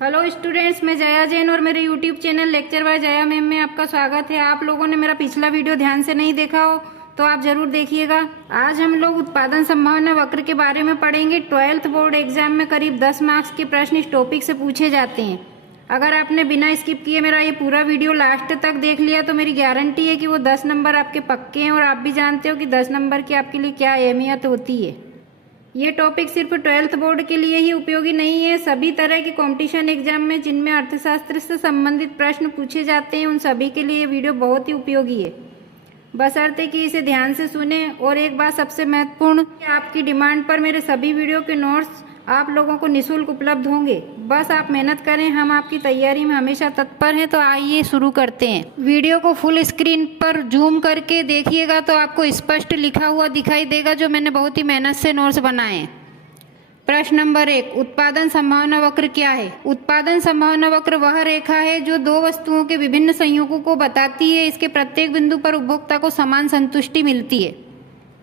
Hello students, मैं जया जैन और मेरे YouTube channel lecture by Jaya ma'am में आपका स्वागत है। आप लोगों ने मेरा पिछला वीडियो ध्यान से नहीं देखा हो तो आप जरूर देखिएगा। आज हम लोग उत्पादन संभावना वक्र के बारे में पढ़ेंगे। 12th बोर्ड एग्जाम में करीब 10 मार्क्स के प्रश्न इस टॉपिक से पूछे जाते हैं। अगर आपने बिना स्किप किए मेरा ये पूरा वीडियो लास्ट तक देख लिया तो मेरी गारंटी है कि वो 10 नंबर आपके पक्के हैं। और आप भी जानते हो कि 10 नंबर की आपके लिए क्या अहमियत होती है। ये टॉपिक सिर्फ 12th बोर्ड के लिए ही उपयोगी नहीं है, सभी तरह के कंपटीशन एग्जाम में जिनमें अर्थशास्त्र से संबंधित प्रश्न पूछे जाते हैं उन सभी के लिए ये वीडियो बहुत ही उपयोगी है। बशर्ते कि इसे ध्यान से सुने। और एक बात सबसे महत्वपूर्ण, आपकी डिमांड पर मेरे सभी वीडियो के नोट्स आप लोगों को निःशुल्क उपलब्ध होंगे। बस आप मेहनत करें, हम आपकी तैयारी में हमेशा तत्पर हैं। तो आइए शुरू करते हैं। वीडियो को फुल स्क्रीन पर जूम करके देखिएगा तो आपको स्पष्ट लिखा हुआ दिखाई देगा, जो मैंने बहुत ही मेहनत से नोट्स बनाए हैं। प्रश्न नंबर 1, उत्पादन संभावना वक्र क्या है? उत्पादन संभावना वक्र वह रेखा है जो दो वस्तुओं के विभिन्न संयोगों को बताती है। इसके प्रत्येक बिंदु पर उपभोक्ता को समान संतुष्टि मिलती है।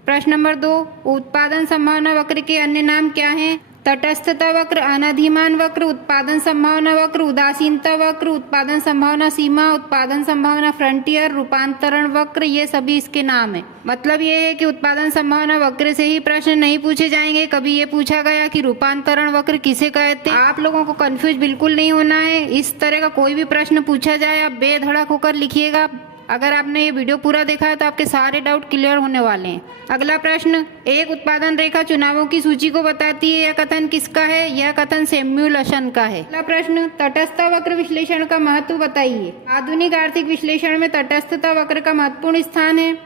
प्रश्न नंबर 2, उत्पादन संभावना वक्र के अन्य नाम क्या हैं? तटस्थता वक्र, अनधिमान वक्र, उत्पादन संभावना वक्र, उदासीनता वक्र, उत्पादन संभावना सीमा, उत्पादन संभावना फ्रंटियर, रूपांतरण वक्र, ये सभी इसके नाम है। मतलब ये है कि उत्पादन संभावना वक्र से ही प्रश्न नहीं पूछे जाएंगे। कभी ये पूछा गया कि रूपांतरण वक्र किसे कहते हैं। आप लोगों को कंफ्यूज बिल्कुल नहीं होना है। इस तरह का कोई भी प्रश्न पूछा जाए आप बेधड़क होकर लिखिएगा। अगर आपने ये वीडियो पूरा देखा है तो आपके सारे डाउट क्लियर होने वाले हैं। अगला प्रश्न, एक उत्पादन रेखा चुनावों की सूची को बताती है। यह कथन किसका है? यह कथन सैमुअलसन का है। अगला प्रश्न, तटस्थता वक्र विश्लेषण का महत्व बताइए। आधुनिक आर्थिक विश्लेषण में तटस्थता वक्र का महत्वपूर्ण स्थान है।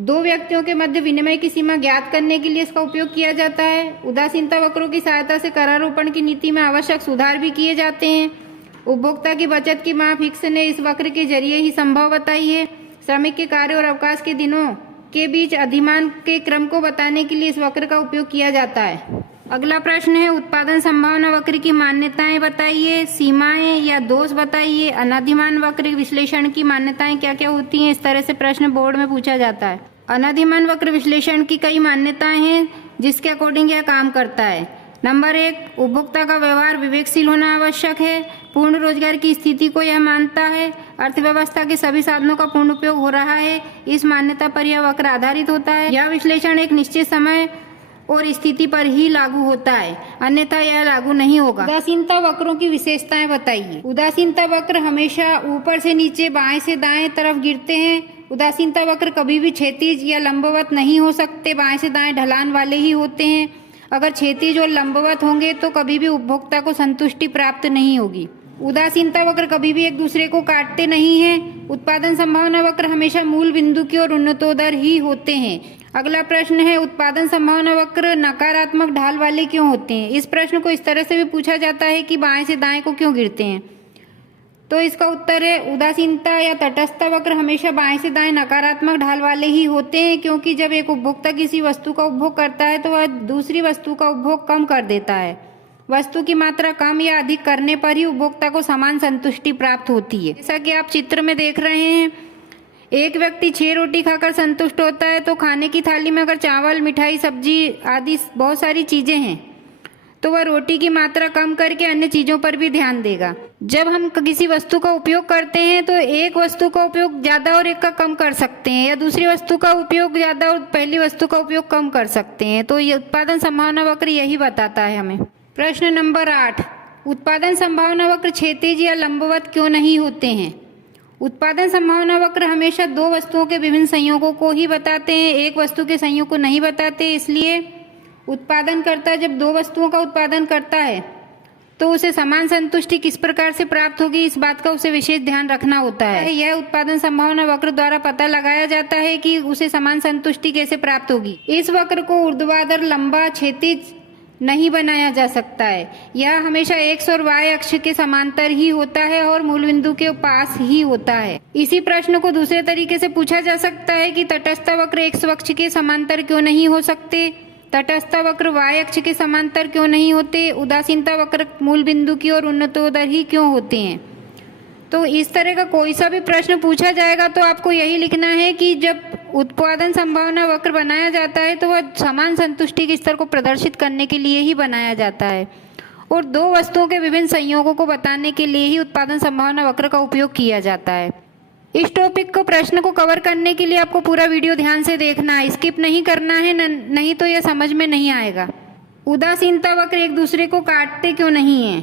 दो व्यक्तियों के मध्य विनिमय की सीमा ज्ञात करने के लिए इसका उपयोग किया जाता है। उदासीनता वक्रों की सहायता से करारोपण की नीति में आवश्यक सुधार भी किए जाते हैं। उपभोक्ता की बचत की माप हिक्स ने इस वक्र के जरिए ही संभव बताई है। श्रमिक के कार्य और अवकाश के दिनों के बीच अधिमान के क्रम को बताने के लिए इस वक्र का उपयोग किया जाता है। अगला प्रश्न है, उत्पादन संभावना वक्र की मान्यताएं बताइए, सीमाएं या दोष बताइए। अनधिमान वक्र विश्लेषण की मान्यताएं क्या क्या होती हैं? इस तरह से प्रश्न बोर्ड में पूछा जाता है। अनधिमान वक्र विश्लेषण की कई मान्यताएं हैं जिसके अकॉर्डिंग यह काम करता है। नंबर 1, उपभोक्ता का व्यवहार विवेकशील होना आवश्यक है। पूर्ण रोजगार की स्थिति को यह मानता है। अर्थव्यवस्था के सभी साधनों का पूर्ण उपयोग हो रहा है। इस मान्यता पर यह वक्र आधारित होता है। यह विश्लेषण एक निश्चित समय और स्थिति पर ही लागू होता है, अन्यथा यह लागू नहीं होगा। उदासीनता वक्रों की विशेषताएं बताइए। उदासीनता वक्र हमेशा ऊपर से नीचे, बाएं से दाएं तरफ गिरते हैं। उदासीनता वक्र कभी भी क्षैतिज या लंबवत नहीं हो सकते, बाएं से दाएं ढलान वाले ही होते हैं। अगर क्षैतिज और लंबवत होंगे तो कभी भी उपभोक्ता को संतुष्टि प्राप्त नहीं होगी। उदासीनता वक्र कभी भी एक दूसरे को काटते नहीं हैं। उत्पादन संभावना वक्र हमेशा मूल बिंदु की ओर उन्नतोदर ही होते हैं। अगला प्रश्न है, उत्पादन संभावना वक्र नकारात्मक ढाल वाले क्यों होते हैं? इस प्रश्न को इस तरह से भी पूछा जाता है कि बाएं से दाएं को क्यों गिरते हैं। तो इसका उत्तर है, उदासीनता या तटस्थता वक्र हमेशा बाएं से दाएं नकारात्मक ढाल वाले ही होते हैं, क्योंकि जब एक उपभोक्ता किसी वस्तु का उपभोग करता है तो वह दूसरी वस्तु का उपभोग कम कर देता है। वस्तु की मात्रा कम या अधिक करने पर ही उपभोक्ता को समान संतुष्टि प्राप्त होती है। जैसा कि आप चित्र में देख रहे हैं, एक व्यक्ति 6 रोटी खाकर संतुष्ट होता है तो खाने की थाली में अगर चावल, मिठाई, सब्जी आदि बहुत सारी चीजें हैं तो वह रोटी की मात्रा कम करके अन्य चीजों पर भी ध्यान देगा। जब हम किसी वस्तु का उपयोग करते हैं तो एक वस्तु का उपयोग ज्यादा और एक का कम कर सकते हैं, या दूसरी वस्तु का उपयोग ज्यादा और पहली वस्तु का उपयोग कम कर सकते हैं। तो ये उत्पादन संभावना वक्र यही बताता है हमें। प्रश्न नंबर 8, उत्पादन संभावना वक्र क्षैतिज या लंबवत क्यों नहीं होते हैं? उत्पादन संभावना वक्र हमेशा दो वस्तुओं के विभिन्न संयोगों को ही बताते हैं, एक वस्तु के संयोग को नहीं बताते। इसलिए उत्पादनकर्ता जब दो वस्तुओं का उत्पादन करता है तो उसे समान संतुष्टि किस प्रकार से प्राप्त होगी, इस बात का उसे विशेष ध्यान रखना होता है। यह उत्पादन संभावना वक्र द्वारा पता लगाया जाता है कि उसे समान संतुष्टि कैसे प्राप्त होगी। इस वक्र को ऊर्ध्वाधर, लंबा, क्षैतिज नहीं बनाया जा सकता है। यह हमेशा एक्स और वाई अक्ष के समांतर ही होता है और मूल बिंदु के पास ही होता है। इसी प्रश्न को दूसरे तरीके से पूछा जा सकता है कि तटस्थ वक्र एक्स अक्ष के समांतर क्यों नहीं हो सकते? तटस्थ वक्र वाई अक्ष के समांतर क्यों नहीं होते? उदासीनता वक्र मूल बिंदु की ओर उन्नतोदर ही क्यों होते हैं? तो इस तरह का कोई सा भी प्रश्न पूछा जाएगा तो आपको यही लिखना है कि जब उत्पादन संभावना वक्र बनाया जाता है तो वह समान संतुष्टि के स्तर को प्रदर्शित करने के लिए ही बनाया जाता है। और दो वस्तुओं के विभिन्न संयोगों को बताने के लिए ही उत्पादन संभावना वक्र का उपयोग किया जाता है। इस टॉपिक को प्रश्न को कवर करने के लिए आपको पूरा वीडियो ध्यान से देखना है, स्किप नहीं करना है, नहीं तो यह समझ में नहीं आएगा। उदासीनता वक्र एक दूसरे को काटते क्यों नहीं है?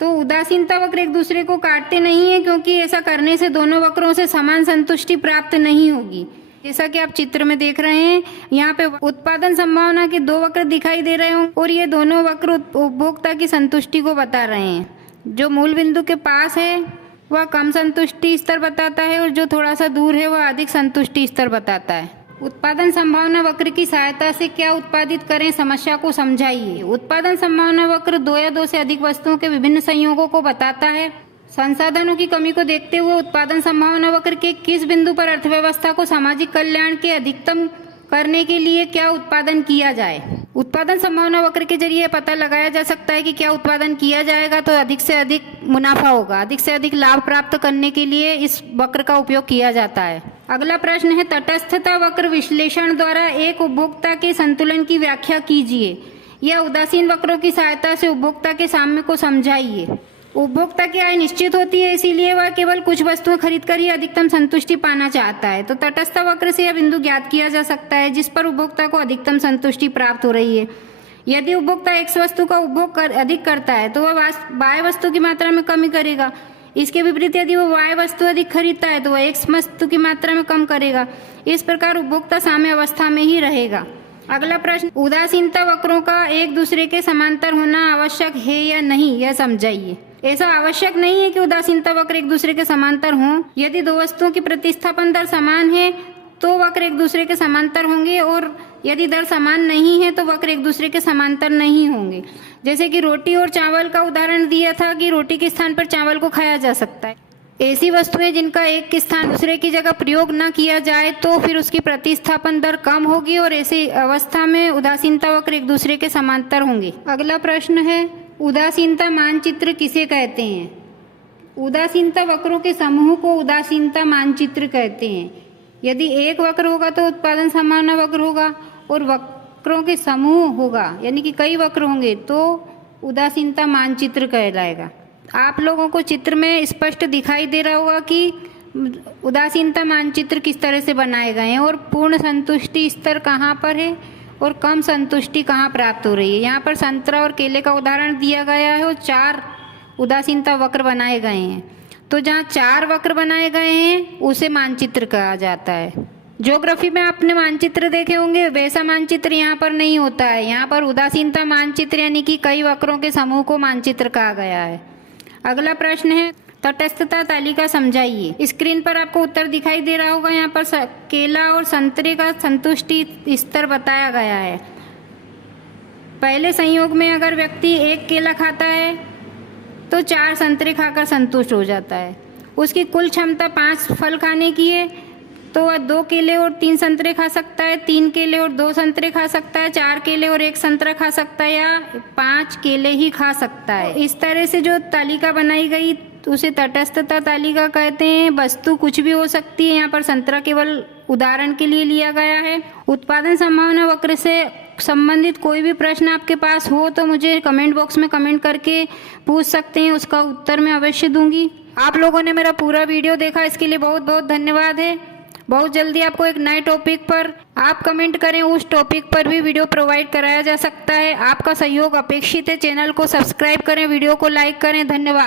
तो उदासीनता वक्र एक दूसरे को काटते नहीं है क्योंकि ऐसा करने से दोनों वक्रों से समान संतुष्टि प्राप्त नहीं होगी। जैसा कि आप चित्र में देख रहे हैं, यहाँ पे उत्पादन संभावना के दो वक्र दिखाई दे रहे हों और ये दोनों वक्र उपभोक्ता की संतुष्टि को बता रहे हैं। जो मूल बिंदु के पास है वह कम संतुष्टि स्तर बताता है और जो थोड़ा सा दूर है वह अधिक संतुष्टि स्तर बताता है। उत्पादन संभावना वक्र की सहायता से क्या उत्पादित करें, समस्या को समझाइए। उत्पादन संभावना वक्र दो या दो से अधिक वस्तुओं के विभिन्न संयोगों को बताता है। संसाधनों की कमी को देखते हुए उत्पादन संभावना वक्र के किस बिंदु पर अर्थव्यवस्था को सामाजिक कल्याण के अधिकतम करने के लिए क्या उत्पादन किया जाए। उत्पादन संभावना वक्र के जरिए पता लगाया जा सकता है कि क्या उत्पादन किया जाएगा तो अधिक से अधिक मुनाफा होगा। अधिक से अधिक लाभ प्राप्त करने के लिए इस वक्र का उपयोग किया जाता है। अगला प्रश्न है, तटस्थता वक्र विश्लेषण द्वारा एक उपभोक्ता के संतुलन की व्याख्या कीजिए। यह उदासीन वक्रों की सहायता से उपभोक्ता के साम्य को समझाइए। उपभोक्ता की आय निश्चित होती है, इसीलिए वह केवल कुछ वस्तुएं खरीदकर ही अधिकतम संतुष्टि पाना चाहता है। तो तटस्थ वक्र से यह बिंदु ज्ञात किया जा सकता है जिस पर उपभोक्ता को अधिकतम संतुष्टि प्राप्त हो रही है। यदि उपभोक्ता एक्स वस्तु का उपभोग अधिक करता है तो वह वाय वस्तु की मात्रा में कमी करेगा। इसके विपरीत यदि वह वाय वस्तु अधिक खरीदता है तो वह एक्स वस्तु की मात्रा में कम करेगा। इस प्रकार उपभोक्ता साम्य अवस्था में ही रहेगा। अगला प्रश्न, उदासीनता वक्रों का एक दूसरे के समांतर होना आवश्यक है या नहीं, यह समझाइए। ऐसा आवश्यक नहीं है कि उदासीनता वक्र एक दूसरे के समांतर हों। यदि दो वस्तुओं की प्रतिस्थापन दर समान है तो वक्र एक दूसरे के समांतर होंगे और यदि दर समान नहीं है तो वक्र एक दूसरे के समांतर नहीं होंगे। जैसे कि रोटी और चावल का उदाहरण दिया था कि रोटी के स्थान पर चावल को खाया जा सकता है। ऐसी वस्तुएं जिनका एक के स्थान दूसरे की जगह प्रयोग न किया जाए तो फिर उसकी प्रतिस्थापन दर कम होगी और ऐसी अवस्था में उदासीनता वक्र एक दूसरे के समांतर होंगे। अगला प्रश्न है, उदासीनता मानचित्र किसे कहते हैं? उदासीनता वक्रों के समूह को उदासीनता मानचित्र कहते हैं। यदि एक वक्र होगा तो उत्पादन संभावना वक्र होगा और वक्रों के समूह होगा यानी कि कई वक्र होंगे तो उदासीनता मानचित्र कहलाएगा। आप लोगों को चित्र में स्पष्ट दिखाई दे रहा होगा कि उदासीनता मानचित्र किस तरह से बनाए गए हैं और पूर्ण संतुष्टि स्तर कहाँ पर है और कम संतुष्टि कहाँ प्राप्त हो रही है। यहाँ पर संतरा और केले का उदाहरण दिया गया है और 4 उदासीनता वक्र बनाए गए हैं। तो जहाँ 4 वक्र बनाए गए हैं उसे मानचित्र कहा जाता है। ज्योग्राफी में आपने मानचित्र देखे होंगे, वैसा मानचित्र यहाँ पर नहीं होता है। यहाँ पर उदासीनता मानचित्र यानी कि कई वक्रों के समूह को मानचित्र कहा गया है। अगला प्रश्न है, तटस्थता तालिका समझाइए। स्क्रीन पर आपको उत्तर दिखाई दे रहा होगा। यहाँ पर केला और संतरे का संतुष्टि स्तर बताया गया है। पहले संयोग में अगर व्यक्ति 1 केला खाता है तो 4 संतरे खाकर संतुष्ट हो जाता है। उसकी कुल क्षमता 5 फल खाने की है तो वह 2 केले और 3 संतरे खा सकता है, 3 केले और 2 संतरे खा सकता है, 4 केले और 1 संतरा खा सकता है या 5 केले ही खा सकता है। इस तरह से जो तालिका बनाई गई उसे तटस्थता तालिका कहते हैं। वस्तु कुछ भी हो सकती है, यहाँ पर संतरा केवल उदाहरण के लिए लिया गया है। उत्पादन संभावना वक्र से संबंधित कोई भी प्रश्न आपके पास हो तो मुझे कमेंट बॉक्स में कमेंट करके पूछ सकते हैं, उसका उत्तर मैं अवश्य दूंगी। आप लोगों ने मेरा पूरा वीडियो देखा, इसके लिए बहुत बहुत धन्यवाद है। बहुत जल्दी आपको एक नए टॉपिक पर आप कमेंट करें उस टॉपिक पर भी वीडियो प्रोवाइड कराया जा सकता है। आपका सहयोग अपेक्षित है। चैनल को सब्सक्राइब करें, वीडियो को लाइक करें। धन्यवाद।